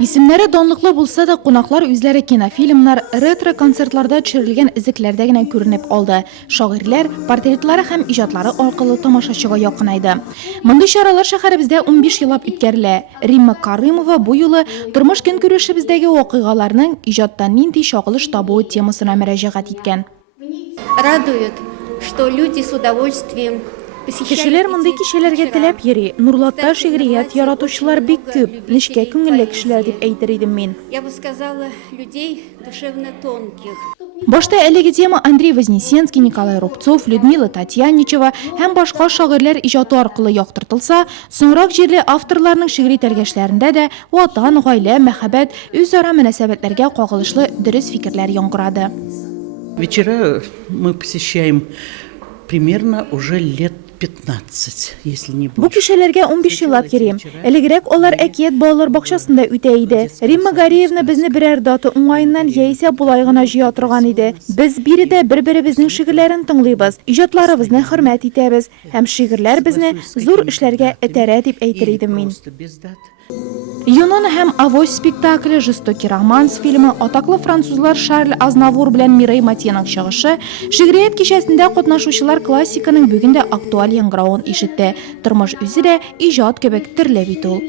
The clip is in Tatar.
Исемнәре данлыклы булса да, кунаклар үзләре кинофильмнар, ретро-концертларда төшерелгән эзлекләрдә генә күренеп алды. Шагыйрьләр, портретлары һәм иҗатлары аркылы тамашачыга якынайды. Мондый чаралар шәһәребездә 15 еллап үткәрелә. Римма Карымова бу юлы тормыш көнкүрешебездәге вакыйгаларның иҗатта нинди чагылыш табуы темасына мөрәҗәгать иткән. Радует, что люди с удовольствием Кешеләр мондый кичәләргә теләп йөри. Нурлатта шигърият яратучылар бик күп. Нечкә күңелле кешеләр дип әйтер идем мин. Я бы сказала, людей душевно тонких. Башта әлеге тема Андрей Вознесенский, Николай Рубцов, Людмила Татьяничева һәм башка шагыйрьләр иҗаты аркылы яктыртылса, соңрак җирле авторларның шигъри тәргәшләрендә дә ватан, гаилә, мәхәббәт, үзара мөнәсәбәтләргә кагылышлы дөрес фикерләр яңгырады. Вечера мы посещаем примерно уже лет 15, если не больше. Бу кешеләргә 15 еллап йөрим. Элегрәк алар әкият балалар бакчасында үтә иде. Римма Гариевна безне берәр даты уңайыннан яисә булай гына җыя торган иде. Без биредә бер-беребезнең шигырьләрен тыңлыйбыз, иҗатларыбызны хөрмәт итәбез һәм шигырьләр безне зур эшләргә этәрә дип әйтер идем мин. Юнон һәм Авось спектакле, Жестокий романс фильмы, атаклы французлар Шарль Азнавур белән Мирей Матьеның чыгышы, шигърият кичәсендә катнашучылар классиканың бүген дә актуаль яңгыравын ишетте. Тормыш үзе дә иҗат кебек төрле бит ул.